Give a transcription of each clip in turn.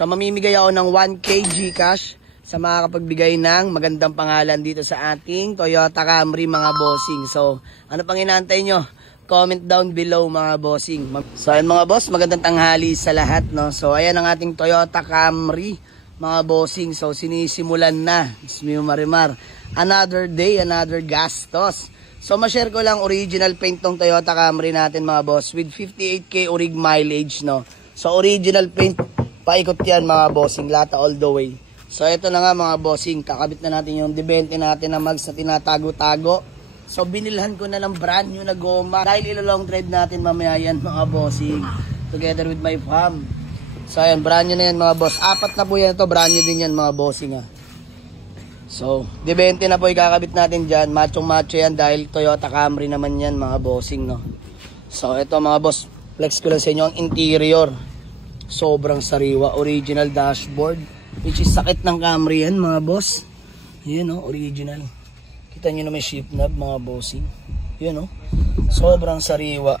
So mamimigay ako ng 1K Gcash sa makakapagbigay ng magandang pangalan dito sa ating Toyota Camry mga bossing. So ano pang inaantay nyo? Comment down below mga bossing. So ayun mga boss, magandang tanghali sa lahat, no? So ayan ang ating Toyota Camry mga bossing. So sinisimulan na, Ismiyo Marimar. Another day, another gastos. So ma-share ko lang original paint tong Toyota Camry natin mga boss with 58k orig mileage, no? So original paint, paikot yan mga bossing, lata all the way. So ito na nga mga bossing, kakabit na natin yung D20 natin na mags na tinatago-tago. So binilhan ko na ng brand new na goma dahil ilo-long thread natin mamaya yan mga bossing, together with my fam. So ayan, brand new na yan mga boss. Apat na po yan ito, brand new din yan mga bossing ha. So D20 na po ikakabit natin dyan, machong-macho yan dahil Toyota Camry naman yan mga bossing, no. So ito mga boss, flex ko lang sa inyo ang interior. Sobrang sariwa, original dashboard. Which is sakit ng Camry yan mga boss. Yun o, original. Kita nyo na may shift knob mga bossing. Yun o, sobrang sariwa.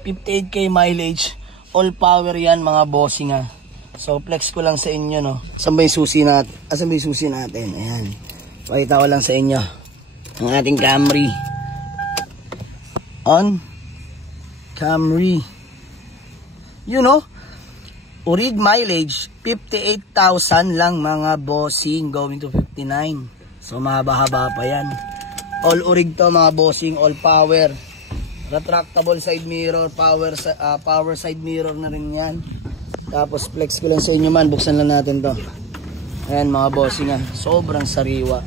58k mileage, all power yan mga bossing ha. So flex ko lang sa inyo, no. Saan ba yung susi natin? Saan ba yung susi natin? Ayan, pakita ko lang sa inyo ang ating Camry. On Camry, you know, orig mileage 58,000 lang mga bossing, going to 59. So mahaba-haba pa yan. All orig to mga bossing, all power. Retractable side mirror, power side mirror na rin yan. Tapos flex ko lang sa inyo man, buksan lang natin to. Ayan mga bossing ha, sobrang sariwa.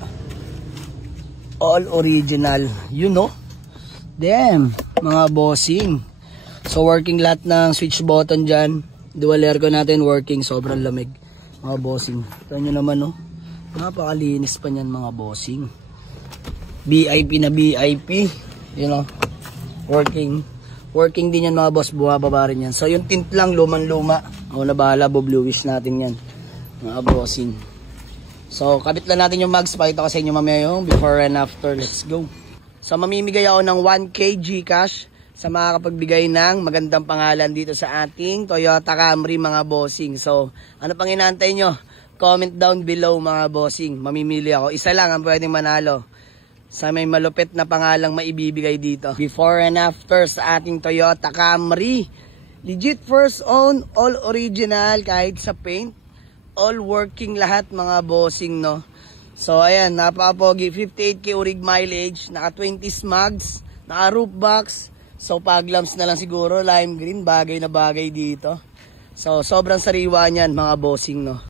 All original, you know. Damn mga bossing. So working lahat ng switch button dyan. Dual aircon natin working, sobrang lamig mga bossing. Ito nyo naman, no, napakalinis pa nyan mga bossing. VIP na VIP, you know, working din yan mga boss, buhababa rin yan. So yung tint lang luman-luma, ako na bahala, bluish natin yan mga bossing. So kabit lang natin yung mags, pakita ko sa inyo mamaya yung before and after. Let's go. So mamimigay ako ng 1K Gcash sa makakapagbigay ng magandang pangalan dito sa ating Toyota Camry mga bossing. So ano pang inaantay nyo? Comment down below mga bossing. Mamimili ako, isa lang ang pwedeng manalo sa may malupit na pangalang maibibigay dito. Before and after sa ating Toyota Camry. Legit first own, all original kahit sa paint. All working lahat mga bossing, no. So ayan, napaka-pogi, 58k orig mileage, naka 20 smags, naka roof box. So paglamps na lang siguro, lime green, bagay na bagay dito. So sobrang sariwa niyan mga bossing, no.